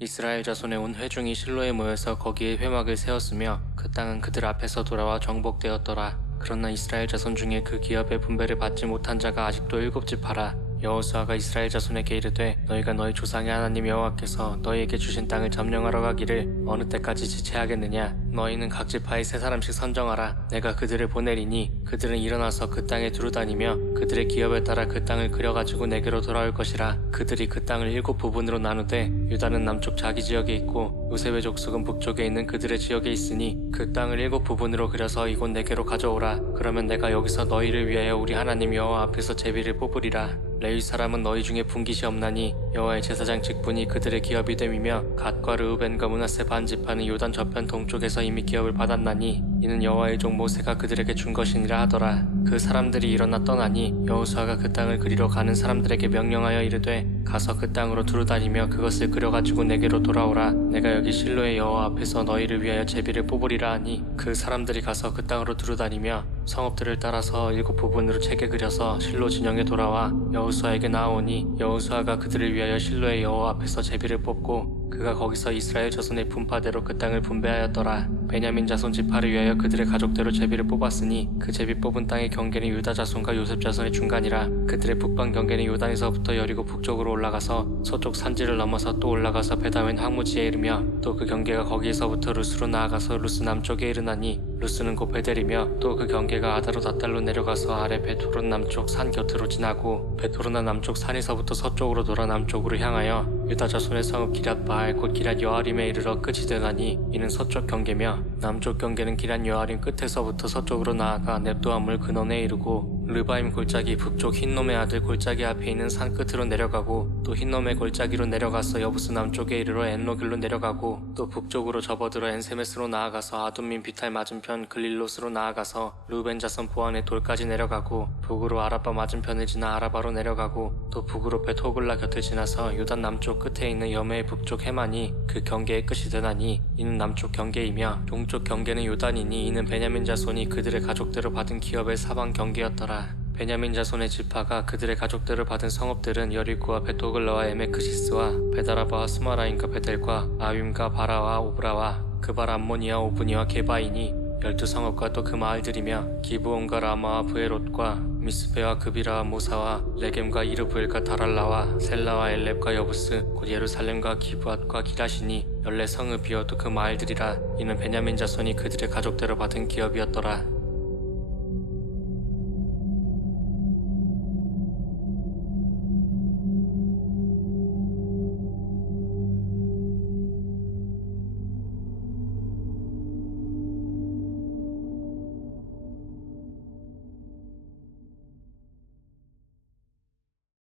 이스라엘 자손의 온 회중이 실로에 모여서 거기에 회막을 세웠으며 그 땅은 그들 앞에서 돌아와 정복되었더라. 그러나 이스라엘 자손 중에 그 기업의 분배를 받지 못한 자가 아직도 7집 하라. 여호수아가 이스라엘 자손에게 이르되 너희가 너희 조상의 하나님 여호와께서 너희에게 주신 땅을 점령하러 가기를 어느 때까지 지체하겠느냐. 너희는 각 지파에 3사람씩 선정하라. 내가 그들을 보내리니 그들은 일어나서 그 땅에 두루다니며 그들의 기업에 따라 그 땅을 그려가지고 내게로 돌아올 것이라. 그들이 그 땅을 7부분으로 나누되 유다는 남쪽 자기 지역에 있고 요셉의 족속은 북쪽에 있는 그들의 지역에 있으니 그 땅을 7부분으로 그려서 이곳 내게로 가져오라. 그러면 내가 여기서 너희를 위하여 우리 하나님 여호와 앞에서 제비를 뽑으리라. 레위 사람은 너희 중에 분깃이 없나니 여호와의 제사장 직분이 그들의 기업이 됨이며 갓과 르우벤과 므낫세 반지파는 요단 저편 동쪽에서 이미 기업을 받았나니 이는 여호와의 종 모세가 그들에게 준 것이니라 하더라. 그 사람들이 일어나 떠나니 여호수아가 그 땅을 그리러 가는 사람들에게 명령하여 이르되 가서 그 땅으로 두루다니며 그것을 그려가지고 내게로 돌아오라. 내가 여기 실로의 여호와 앞에서 너희를 위하여 제비를 뽑으리라 하니 그 사람들이 가서 그 땅으로 두루다니며 성읍들을 따라서 7부분으로 채게 그려서 실로 진영에 돌아와 여호수아에게 나아오니 여호수아가 그들을 위하여 실로의 여호와 앞에서 제비를 뽑고 그가 거기서 이스라엘 자손의 분파대로 그 땅을 분배하였더라. 베냐민 자손 지파를 위하여 그들의 가족대로 제비를 뽑았으니 그 제비 뽑은 땅의 경계는 유다 자손과 요셉 자손의 중간이라. 그들의 북방 경계는 요단에서부터 여리고 북쪽으로 올라가서 서쪽 산지를 넘어서 또 올라가서 베다웬 황무지에 이르며 또 그 경계가 거기에서부터 루스로 나아가서 루스 남쪽에 이르나니 루스는 곧 베델이며 또 그 경계가 아다롯 아달로 내려가서 아래 베토론 남쪽 산 곁으로 지나고 베토로나 남쪽 산에서부터 서쪽으로 돌아 남쪽으로 향하여 유다 자손의 성읍 기럇 바알 곧 기럇 여아림에 이르러 끝이 되나니 이는 서쪽 경계며 남쪽 경계는 기럇 여아림 끝에서부터 서쪽으로 나아가 넵도아 물 근원에 이르고 르바임 골짜기 북쪽 흰놈의 아들 골짜기 앞에 있는 산 끝으로 내려가고 또 흰놈의 골짜기로 내려가서 여부스 남쪽에 이르러 엔로길로 내려가고 또 북쪽으로 접어들어 엔세메스로 나아가서 아둠민 비탈 맞은편 글릴롯으로 나아가서 루벤 자손 보안의 돌까지 내려가고 북으로 아라바 맞은편을 지나 아라바로 내려가고 또 북으로 베토글라 곁을 지나서 요단 남쪽 끝에 있는 여메의 북쪽 해만이 그 경계의 끝이 되나니 이는 남쪽 경계이며 동쪽 경계는 요단이니 이는 베냐민 자손이 그들의 가족대로 받은 기업의 사방 경계였더라. 베냐민 자손의 지파가 그들의 가족대로 받은 성읍들은 여리고와 베토글라와 에메크시스와 베다라바와 스마라임과 베델과 아윈과 바라와 오브라와 그발 암모니와 오브니와 게바이니 12성읍과 또 그 마을들이며 기브온과 라마와 브에롯과 미스베와 그비라와 모사와 레겜과 이르브엘과 다랄라와 셀라와 엘렙과 여부스 곧 예루살렘과 기브앗과 기라시니 14성읍이여 또 그 마을들이라. 이는 베냐민 자손이 그들의 가족대로 받은 기업이었더라.